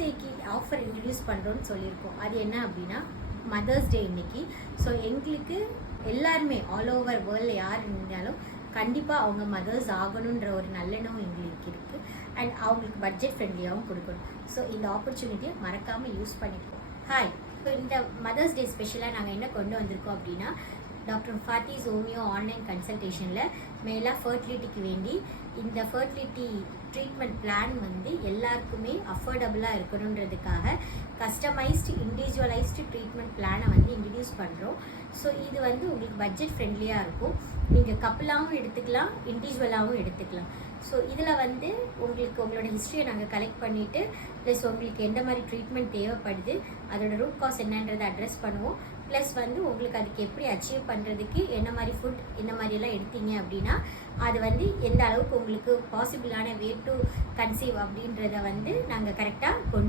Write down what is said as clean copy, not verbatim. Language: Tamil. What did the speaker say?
டேக்கு ஆஃபர் இன்ட்ரடியூஸ் பண்ணுறோன்னு சொல்லியிருக்கோம். அது என்ன அப்படின்னா மதர்ஸ் டே இன்னைக்கு. ஸோ எங்களுக்கு எல்லாருமே ஆல் ஓவர் வேர்ல்டில் யார் இருந்தாலும் கண்டிப்பாக அவங்க மதர்ஸ் ஆகணுன்ற ஒரு நல்லெண்ணம் எங்களுக்கு இருக்குது. அண்ட் அவங்களுக்கு பட்ஜெட் ஃப்ரெண்ட்லியாகவும் கொடுக்கணும். ஸோ இந்த ஆப்பர்ச்சுனிட்டியை மறக்காமல் யூஸ் பண்ணிப்போம். ஹாய், ஸோ இந்த மதர்ஸ் டே ஸ்பெஷலாக நாங்கள் என்ன கொண்டு வந்திருக்கோம் அப்படின்னா, டாக்டர் ஃபாத்திஸ் ஹோமியோ ஆன்லைன் கன்சல்டேஷனில் மேலாக ஃபர்டிலிட்டிக்கு வேண்டி இந்த ஃபர்டிலிட்டி ட்ரீட்மெண்ட் பிளான் வந்து எல்லாருக்குமே அஃபோர்டபுளாக இருக்கணுன்றதுக்காக கஸ்டமைஸ்டு இண்டிவிஜுவலைஸ்டு ட்ரீட்மெண்ட் பிளானை வந்து இன்ட்ரடியூஸ் பண்ணுறோம். ஸோ இது வந்து உங்களுக்கு பட்ஜெட் ஃப்ரெண்ட்லியாக இருக்கும். நீங்கள் கப்பலாகவும் எடுத்துக்கலாம், இண்டிவிஜுவலாகவும் எடுத்துக்கலாம். ஸோ இதில் வந்து உங்களுக்கு உங்களோட ஹிஸ்ட்ரியை நாங்கள் கலெக்ட் பண்ணிவிட்டு ப்ளஸ் உங்களுக்கு எந்த மாதிரி ட்ரீட்மெண்ட் தேவைப்படுது, அதோட ரூட் காஸ் என்னன்றதை அட்ரஸ் பண்ணுவோம். ப்ளஸ் வந்து உங்களுக்கு அதுக்கு எப்படி அச்சீவ் பண்ணுறதுக்கு என்ன மாதிரி ஃபுட் இந்த மாதிரியெல்லாம் எடுத்தீங்க அப்படின்னா அது வந்து எந்த அளவுக்கு உங்களுக்கு பாசிபிளான வே டு கன்சீவ் அப்படின்றத வந்து நாங்கள் கரெக்டாக கொண்டு